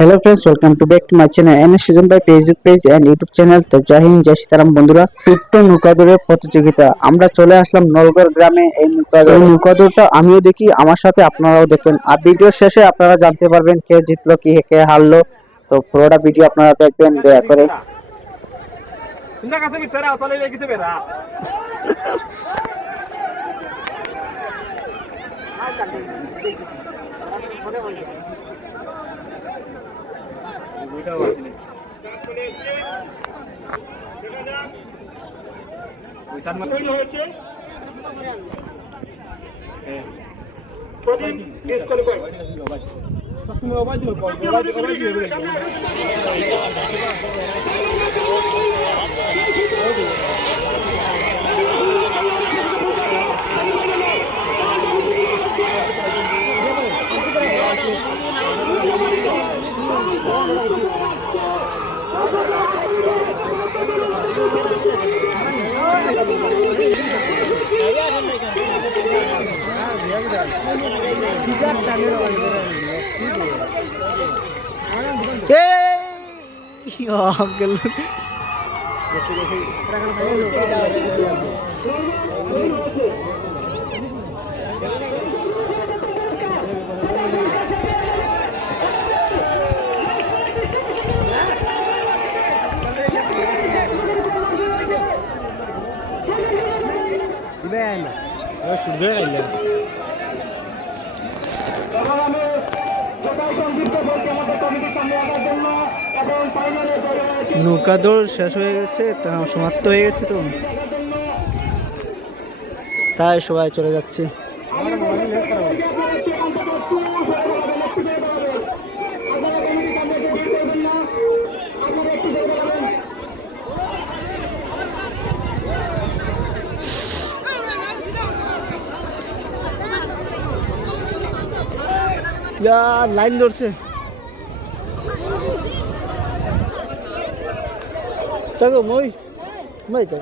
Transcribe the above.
Hello friends, welcome to back to my channel एन सीजन by Facebook page and YouTube channel. तो जय हिंद जय सीताराम বন্ধুরা, ছোট্ট নৌকা দৌড়ের প্রতিযোগিতা আমরা চলে আসলাম নলগড় গ্রামে। এই নৌকা দৌড়টা আমিও দেখি, আমার সাথে আপনারাও দেখেন, আর ভিডিও শেষে আপনারা জানতে পারবেন কে জিতলো কি কে হারলো। তো পুরোটা ভিডিও আপনারা দেখবেন দয়া করে। নৌকা দৌড় শেষ হয়ে গেছে, সমাপ্ত হয়ে গেছে। তো তাই সবাই চলে যাচ্ছে। লাইন ধরছে মই তো